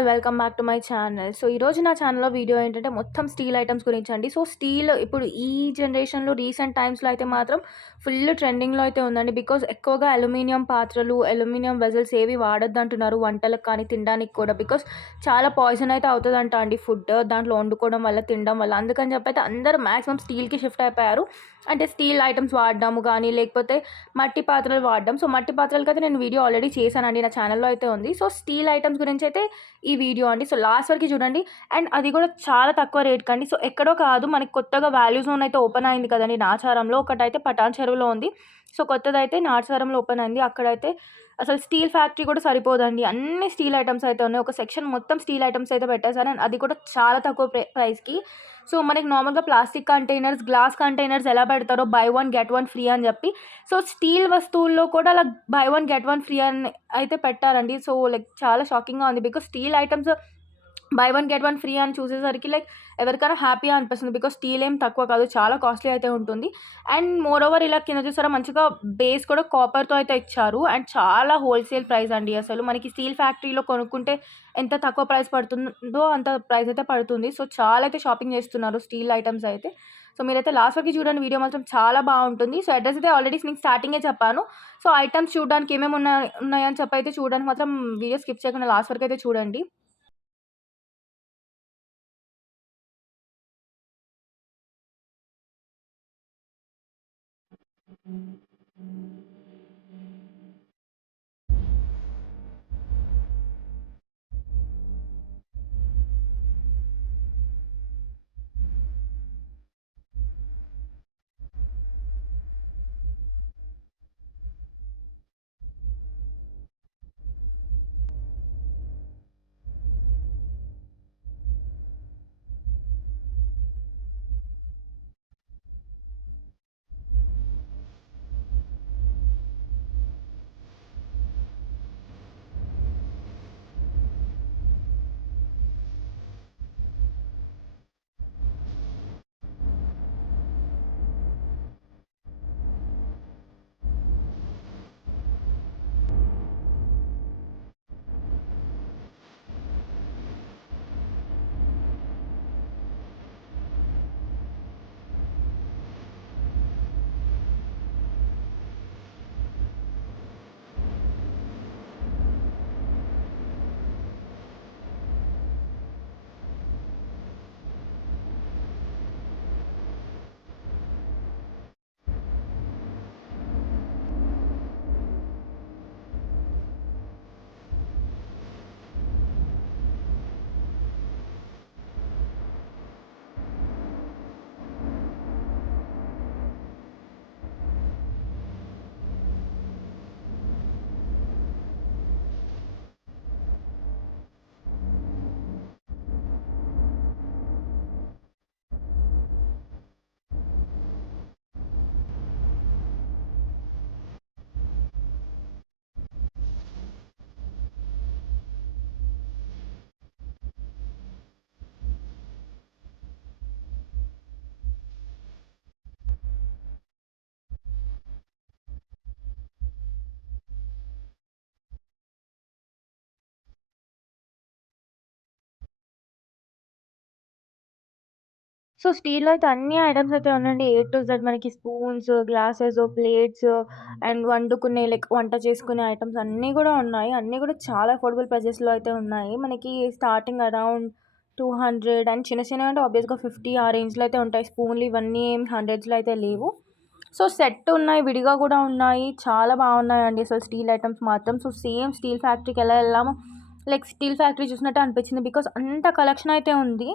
All welcome back to my channel. So, ఈరోజు నా ఛానల్‌లో వీడియో ఏంటంటే మొత్తం స్టీల్ ఐటెమ్స్ గురించండి. సో, స్టీల్ ఇప్పుడు ఈ జనరేషన్‌లో రీసెంట్ టైమ్స్‌లో అయితే మాత్రం ఫుల్ ట్రెండింగ్‌లో అయితే ఉందండి. బికాజ్ ఎక్కువగా అల్యూమినియం పాత్రలు, అల్యూమినియం వెసల్స్ ఏవి వాడొద్దంటున్నారు వంటలకు కానీ, తినడానికి కూడా. బికాజ్ చాలా పాయిజన్ అయితే అవుతదంట అండి ఫుడ్. దాంట్లో వండుకోవడం వల్ల, తినడం వల్ల. అందుకని చెప్పైతే అందరూ మాక్సిమం స్టీల్‌కి షిఫ్ట్ అయిపోయారు. అంటే స్టీల్ ఐటెమ్స్ వాడడము గానీ, లేకపోతే మట్టి పాత్రలు వాడడం. సో, మట్టి పాత్రలకైతే నేను వీడియో ఆల్రెడీ చేశానండి. నా ఛానల్‌లో అయితే ఉంది. సో, స్టీల్ ఐటెమ్స్ గురించైతే ఈ వీడియో అండి. సో, లాస్ట్ వరకు చూడండి. అండ్ అది కూడా చాలా తక్కువ రేట్‌కండి. సో, ఎక్కడో కాదు మనకి కొత్తగా వాల్యూ జోన్ అయితే ఓపెన్ అయింది కదండీ నాచారంలో. ఒకటైతే పటాన్ చెరువులో ఉంది. సో, కొత్తదైతే నాచారంలో ఓపెన్ అయింది. అక్కడైతే అసలు స్టీల్ ఫ్యాక్టరీ కూడా సరిపోదండి. అన్ని స్టీల్ ఐటెమ్స్ అయితే ఉన్నాయి. ఒక సెక్షన్ మొత్తం స్టీల్ ఐటెమ్స్ అయితే పెట్టేసారు. అండ్ అది కూడా చాలా తక్కువ ప్రైస్‌కి. సో, మనకి నార్మల్‌గా ప్లాస్టిక్ కంటైనర్స్, గ్లాస్ కంటైనర్స్ ఎలా పెడతారో by one get one free అని చెప్పి, సో, స్టీల్ వస్తువుల్లో కూడా అలా by one get one free అని అయితే పెట్టారండి. సో, లైక్ చాలా షాకింగ్‌గా ఉంది. Because steel items by one get one free అని చూసేసరికి లైక్ ఎవరికైనా హ్యాపీగా అనిపిస్తుంది. బికాజ్ స్టీల్ ఏం తక్కువ కాదు. చాలా కాస్ట్‌లీ అయితే ఉంటుంది. అండ్ మోర్ ఓవర్ ఇలా కింద చూసారా మంచిగా బేస్ కూడా కాపర్‌తో అయితే ఇచ్చారు. అండ్ చాలా హోల్‌సేల్ ప్రైస్ అండి అసలు. మనకి స్టీల్ ఫ్యాక్టరీలో కొనుక్కుంటే ఎంత తక్కువ ప్రైస్ పడుతుందో అంత ప్రైస్ అయితే పడుతుంది. సో, చాలా అయితే షాపింగ్ చేస్తున్నారు స్టీల్ ఐటెమ్స్ అయితే. సో, మీరైతే లాస్ట్ వరకు చూడండి. వీడియో మాత్రం చాలా బావుంటుంది. సో, అడ్రెస్ అయితే ఆల్రెడీ నేను స్టార్టింగే చెప్పాను. సో, ఐటెమ్స్ చూడడానికి ఏమేమి ఉన్నాయని చెప్పైతే చూడడానికి మాత్రం వీడియో స్కిప్ చేయకుండా లాస్ట్ వరకు అయితే చూడండి. సో, స్టీల్‌లో అయితే అన్ని ఐటెమ్స్ అయితే ఉన్నాయండి. ఏ టు జెడ్ మనకి స్పూన్స్, గ్లాసెస్, ప్లేట్స్ అండ్ వండుకునే లైక్ వంట చేసుకునే ఐటెమ్స్ అన్నీ గూడా ఉన్నాయి. అన్నీ గూడా చాలా అఫోర్డబుల్ ప్రైజెస్‌లో అయితే ఉన్నాయి. మనకి స్టార్టింగ్ అరౌండ్ 200 అండ్ చిన్న చిన్నవి అంటే ఆబ్వియస్‌గా 50 ఆ రేంజ్‌లో అయితే ఉంటాయి. స్పూన్‌లు ఇవన్నీ ఏం హండ్రెడ్స్‌లో అయితే లేవు. సో, సెట్ ఉన్నాయి. విడిగా గూడా ఉన్నాయి. చాలా బాగున్నాయండి అసలు స్టీల్ ఐటెమ్స్ మాత్రం. సో, సేమ్ స్టీల్ ఫ్యాక్టరీకి ఎలా ఎళ్ళామో లైక్ స్టీల్ ఫ్యాక్టరీ చూసినట్టే అనిపించింది. బికాజ్ అంత కలెక్షన్ అయితే ఉంది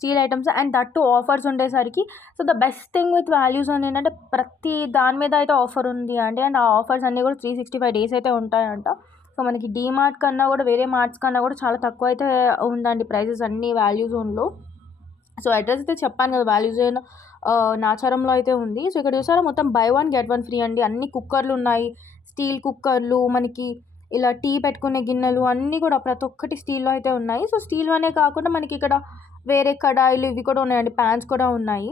steel items. And that too offers ఉండేసరికి so, the best thing with Value Zone ఏంటంటే ప్రతి దాని మీద అయితే ఆఫర్ ఉంది అండి. అండ్ ఆ ఆఫర్స్ అన్నీ కూడా 365 డేస్ అయితే ఉంటాయంట. సో, మనకి డీమార్ట్ కన్నా కూడా వేరే మార్ట్స్ కన్నా కూడా చాలా తక్కువ అయితే ఉందండి ప్రైజెస్ అన్నీ వాల్యూ జోన్‌లో. సో, అడ్రెస్ అయితే చెప్పాను కదా! వాల్యూ జోన్ నాచారంలో అయితే ఉంది. సో, ఇక్కడ చూసారా మొత్తం by one get one free అండి. అన్ని కుక్కర్‌లున్నాయి. స్టీల్ కుక్కర్లు, మనకి ఇలా టీ పెట్టుకునే గిన్నెలు అన్నీ కూడా ప్రతి ఒక్కటి స్టీల్‌లో అయితే ఉన్నాయి. సో, స్టీల్‌వనే కాకుండా మనకిక్కడ వేరే కడాయిలు ఇవి కూడా ఉన్నాయండి. పాన్స్ కూడా ఉన్నాయి.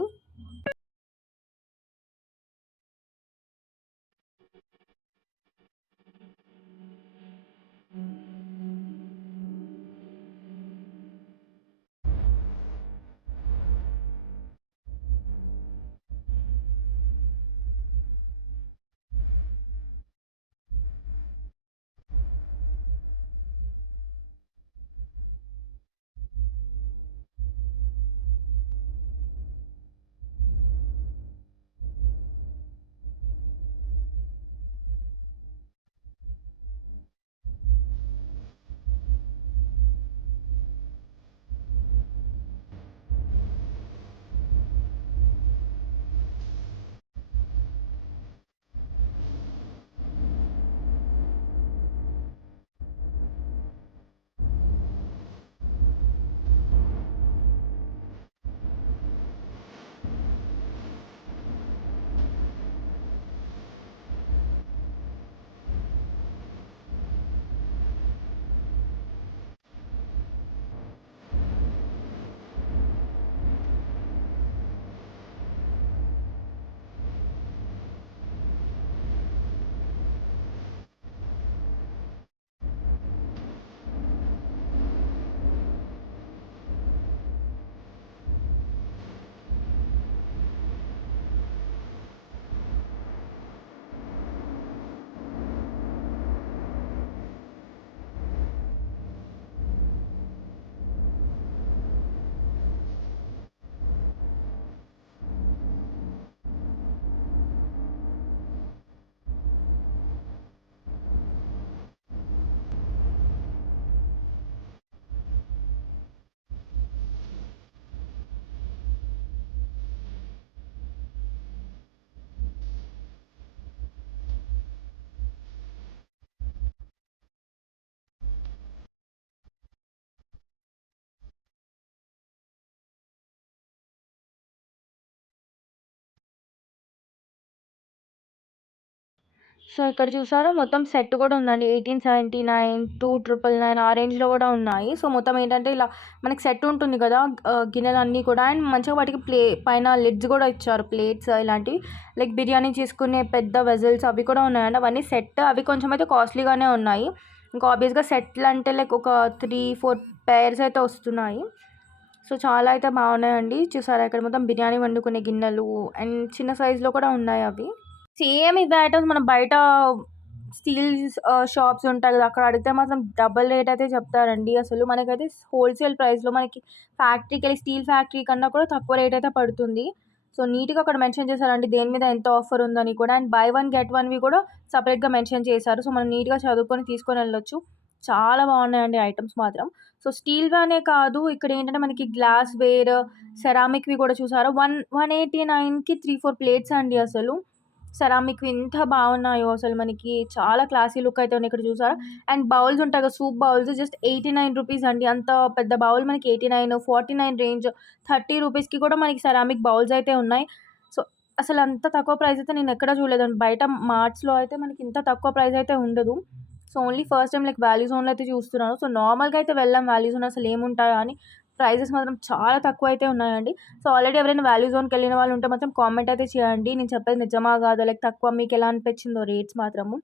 సో, ఇక్కడ చూసారా మొత్తం సెట్ కూడా ఉందండి. 1879, 2999 ఆ రేంజ్‌లో కూడా ఉన్నాయి. సో, మొత్తం ఏంటంటే ఇలా మనకి సెట్ ఉంటుంది కదా! గిన్నెలన్నీ కూడా అండ్ మంచిగా వాటికి పైన లిడ్స్ కూడా ఇచ్చారు. ప్లేట్స్ ఇలాంటివి లైక్ బిర్యానీ చేసుకునే పెద్ద వెజల్స్ అవి కూడా ఉన్నాయండి. అవన్నీ సెట్. అవి కొంచెం అయితే కాస్ట్‌లీగానే ఉన్నాయి. ఇంకా ఆబ్వియస్‌గా సెట్లంటే లైక్ ఒక 3, 4 పెయిర్స్ అయితే వస్తున్నాయి. సో, చాలా అయితే బాగున్నాయండి. చూసారా ఇక్కడ మొత్తం బిర్యానీ వండుకునే గిన్నెలు అండ్ చిన్న సైజులో కూడా ఉన్నాయి అవి. సేమ్ ఇవే ఐటమ్స్ మనం బయట స్టీల్ షాప్స్ ఉంటాయి కదా! అక్కడ అడిగితే మాత్రం డబుల్ రేట్ అయితే చెప్తారండి. అసలు మనకైతే హోల్‌సేల్ ప్రైస్‌లో మనకి ఫ్యాక్టరీకెళ్ళి స్టీల్ ఫ్యాక్టరీ కన్నా కూడా తక్కువ రేట్ అయితే పడుతుంది. సో, నీట్‌గా అక్కడ మెన్షన్ చేశారండి దేని మీద ఎంత ఆఫర్ ఉందని కూడా. అండ్ బై వన్ గెట్ వన్‌వి కూడా సెపరేట్‌గా మెన్షన్ చేశారు. సో, మనం నీట్‌గా చదువుకొని తీసుకొనెళ్ళొచ్చు. చాలా బాగున్నాయండి ఐటమ్స్ మాత్రం. సో, స్టీల్‌వనే కాదు ఇక్కడేంటంటే మనకి గ్లాస్ వేర్, సెరామిక్‌వి కూడా చూసారా 189కి 3, 4 ప్లేట్స్ అండి అసలు. సెరామిక్‌వి ఎంత బాగున్నాయో అసలు మనకి చాలా క్లాసీ లుక్ అయితే ఉన్నాయి. ఇక్కడ చూసారా? అండ్ బౌల్స్ ఉంటాయి కదా! సూప్ బౌల్స్ జస్ట్ 89 రూపీస్ అండి. అంత పెద్ద బౌల్ మనకి 89, 49 రేంజ్ 30 రూపీస్‌కి కూడా మనకి సెరామిక్ బౌల్స్ అయితే ఉన్నాయి. సో, అసలు అంత తక్కువ ప్రైస్ అయితే నేను ఎక్కడ చూడలేదండి. బయట మార్ట్స్‌లో అయితే మనకి ఇంత తక్కువ ప్రైస్ అయితే ఉండదు. So, only first time like value జోన్‌లో అయితే చూస్తున్నాను. సో, నార్మల్‌గా అయితే వెళ్ళాం వాల్యూ జోన్ అసలు ఏముంటాయా అని. ప్రైజెస్ మాత్రం చాలా తక్కువ అయితే ఉన్నాయండి. సో, ఆల్రెడీ ఎవరైనా వాల్యూ జోన్‌కెళ్ళిన వాళ్ళు ఉంటే మాత్రం కామెంట్ అయితే చేయండి. నేను చెప్పేది నిజమా? కాదా? లైక్ తక్కువ మీకెలా అనిపించిందో రేట్స్ మాత్రము.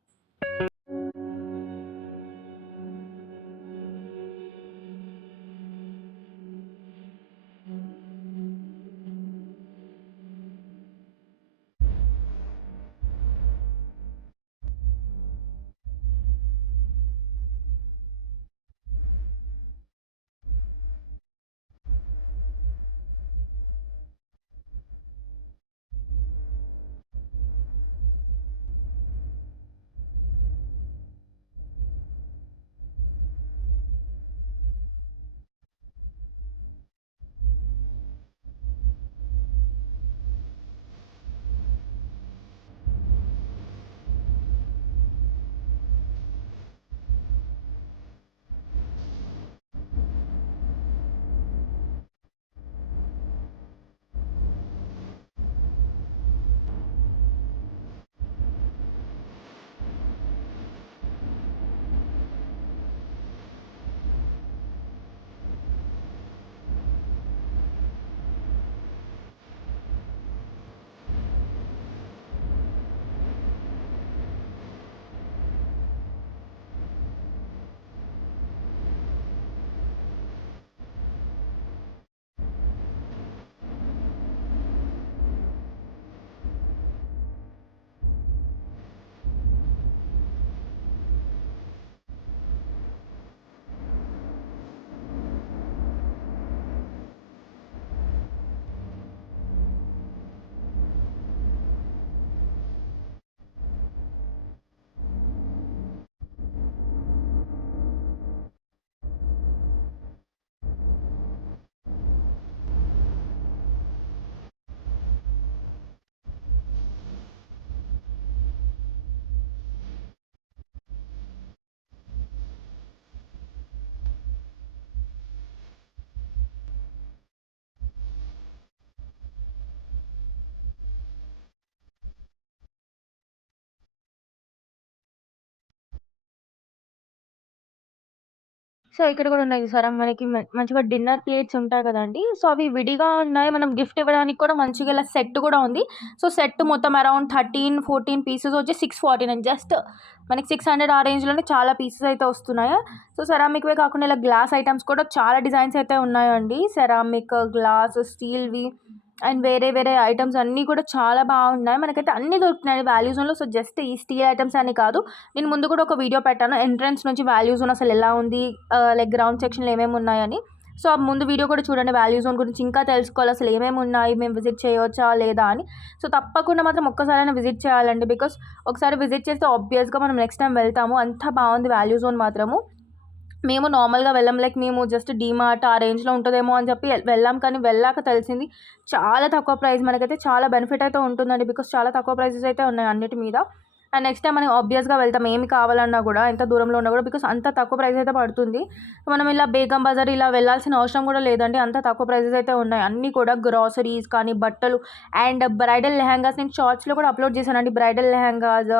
సో, ఇక్కడ కూడా ఉన్నాయి చూసారా? మనకి మంచిగా డిన్నర్ ప్లేట్స్ ఉంటాయి కదండీ! సో, అవి విడిగా ఉన్నాయి. మనం గిఫ్ట్ ఇవ్వడానికి కూడా మంచిగా ఇలా సెట్ కూడా ఉంది. సో, సెట్ మొత్తం అరౌండ్ 13, 14 పీసెస్ వచ్చి 649 జస్ట్ మనకి 600 ఆ రేంజ్‌లోనే చాలా పీసెస్ అయితే వస్తున్నాయి. సో, సెరామిక్‌వే కాకుండా ఇలా గ్లాస్ ఐటెమ్స్ కూడా చాలా డిజైన్స్ అయితే ఉన్నాయండి. సెరామిక్, గ్లాస్, స్టీల్‌వి అండ్ వేరే వేరే ఐటెమ్స్ అన్నీ కూడా చాలా బాగున్నాయి. మనకైతే అన్నీ దొరుకుతున్నాయి వాల్యూ జోన్‌లో. సో, జస్ట్ ఈ స్టీల్ ఐటెమ్స్ అని కాదు. నేను ముందు కూడా ఒక వీడియో పెట్టాను. ఎంట్రన్స్ నుంచి వాల్యూ జోన్ అసలు ఎలా ఉంది? లైక్ గ్రౌండ్ సెక్షన్‌లో ఏమేమి ఉన్నాయని. సో, ఆ ముందు వీడియో కూడా చూడండి. వాల్యూ జోన్ గురించి ఇంకా తెలుసుకోవాలి. అసలు ఏమేమి ఉన్నాయి? మేము విజిట్ చేయవచ్చా? లేదా? అని. సో, తప్పకుండా మాత్రం ఒక్కసారైనా విజిట్ చేయాలండి. బికాస్ ఒకసారి విజిట్ చేస్తే ఆబ్వియస్‌గా మనం నెక్స్ట్ టైమ్ వెళ్తాము. అంత బాగుంది వాల్యూ జోన్ మాత్రము. మేము నార్మల్‌గా వెళ్ళాం. లైక్ మేము జస్ట్ డీమార్ట్ ఆ రేంజ్‌లో ఉంటదేమో అని చెప్పి వెళ్ళాం. కానీ వెళ్ళాక తెలిసింది చాలా తక్కువ ప్రైస్. మనకైతే చాలా బెనిఫిట్ అయితే ఉంటుందండి. బికాస్ చాలా తక్కువ ప్రైసెస్ అయితే ఉన్నాయి అన్నిటి మీద. అండ్ నెక్స్ట్ టైం మనం ఆబ్వియస్గా వెళ్తాం ఏమి కావాలన్నా కూడా, ఎంత దూరంలో ఉన్నా కూడా, బికాస్ అంత తక్కువ ప్రైస్ అయితే పడుతుంది. మనం ఇలా బేగం బజార్ ఇలా వెళ్ళాల్సిన అవసరం కూడా లేదండి, అంత తక్కువ ప్రైజెస్ అయితే ఉన్నాయి. అన్నీ కూడా గ్రాసరీస్ కానీ, బట్టలు అండ్ బ్రైడల్ లెహంగాస్ నేను షార్ట్స్లో కూడా అప్లోడ్ చేశానండి. బ్రైడల్ లెహంగాస్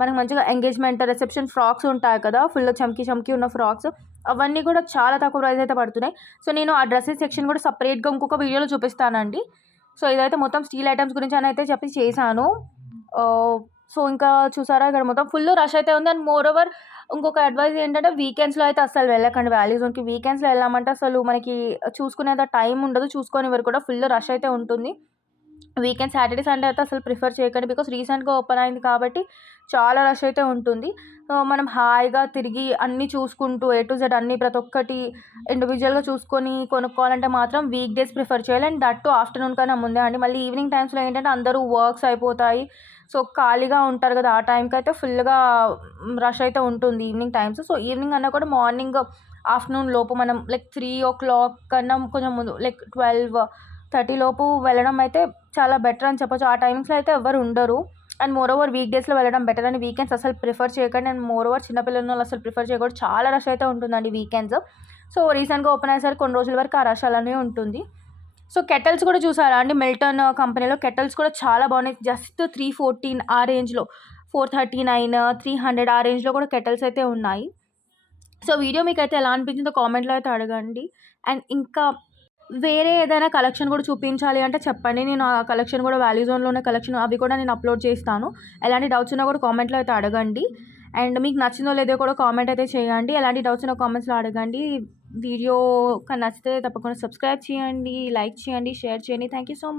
మనకు మంచిగా ఎంగేజ్మెంట్ రిసెప్షన్ ఫ్రాక్స్ ఉంటాయి కదా, ఫుల్ చమ్కీ చమ్కీ ఉన్న ఫ్రాక్స్, అవన్నీ కూడా చాలా తక్కువ ప్రైస్ అయితే పడుతున్నాయి. సో నేను ఆ డ్రెస్సెస్ సెక్షన్ కూడా సపరేట్గా ఇంకొక వీడియోలో చూపిస్తానండి. సో ఇదైతే మొత్తం స్టీల్ ఐటమ్స్ గురించి అని అయితే చెప్పి చేశాను. సో ఇంకా చూసారా ఇక్కడ మొత్తం ఫుల్ రష్ అయితే ఉంది. అండ్ మోర్ ఓవర్ ఇంకొక అడ్వైస్ ఏంటంటే, వీకెండ్స్లో అయితే అసలు వెళ్ళకండి వాల్యూ జోన్కి. వీకెండ్స్లో వెళ్ళామంటే అసలు మనకి చూసుకునేంత టైం ఉండదు, చూసుకొని వరకు కూడా ఫుల్ రష్ అయితే ఉంటుంది. వీకెండ్ సాటర్డే సండే అయితే అసలు ప్రిఫర్ చేయకండి, బికాస్ రీసెంట్గా ఓపెన్ అయింది కాబట్టి చాలా రష్ అయితే ఉంటుంది. మనం హాయిగా తిరిగి అన్నీ చూసుకుంటూ ఏ టు జెడ్ అన్నీ ప్రతి ఒక్కటి ఇండివిజువల్గా చూసుకొని కొనుక్కోవాలంటే మాత్రం వీక్ డేస్ ప్రిఫర్ చేయాలి. అండ్ దట్ టు ఆఫ్టర్నూన్ కన్నా ముందే అండి. మళ్ళీ ఈవినింగ్ టైమ్స్లో ఏంటంటే అందరూ వర్క్స్ అయిపోతాయి, సో ఖాళీగా ఉంటారు కదా, ఆ టైంకి అయితే ఫుల్గా రష్ అయితే ఉంటుంది ఈవినింగ్ టైమ్స్. సో ఈవినింగ్ అన్నా కూడా మార్నింగ్ ఆఫ్టర్నూన్ లోపు మనం లైక్ 3 o'clock కన్నా కొంచెం ముందు లైక్ 12:30 లోపు వెళ్ళడం అయితే చాలా బెటర్ అని చెప్పొచ్చు. ఆ టైమింగ్స్లో అయితే ఎవరు ఉండరు. అండ్ మోర్ ఓవర్ వీక్ డేస్లో వెళ్ళడం బెటర్ అని, వీకెండ్స్ అసలు ప్రిఫర్ చేయకండి. అండ్ మోర్ ఓవర్ చిన్నపిల్లలు ఉన్న వాళ్ళు అసలు ప్రిఫర్ చేయకూడదు, చాలా రష్ అయితే ఉంటుందండి వీకెండ్స్. సో రీసెంట్గా ఓపెన్ అయ్యేసరికి కొన్ని రోజుల వరకు ఆ రష్ అలానే ఉంటుంది. సో కెటల్స్ కూడా చూసారా అండి, మిల్టన్ కంపెనీలో కెటల్స్ కూడా చాలా బాగున్నాయి. జస్ట్ 314 ఆ రేంజ్లో, 439, 300 ఆ రేంజ్లో కూడా కెటల్స్ అయితే ఉన్నాయి. సో వీడియో మీకైతే ఎలా అనిపించిందో కామెంట్లో అయితే అడగండి. అండ్ ఇంకా వేరే ఏదైనా కలెక్షన్ కూడా చూపించాలి అంటే చెప్పండి, నేను ఆ కలెక్షన్ కూడా వాల్యూ జోన్లో ఉన్న కలెక్షన్ అవి కూడా నేను అప్లోడ్ చేస్తాను. ఎలాంటి డౌట్స్ ఉన్నా కూడా కామెంట్లో అయితే అడగండి. అండ్ మీకు నచ్చిందో లేదో కూడా కామెంట్ అయితే చేయండి. ఎలాంటి డౌట్స్ ఉన్నా కామెంట్స్లో అడగండి. వీడియో నచ్చితే తప్పకుండా సబ్స్క్రైబ్ చేయండి, లైక్ చేయండి, షేర్ చేయండి. Thank you so much.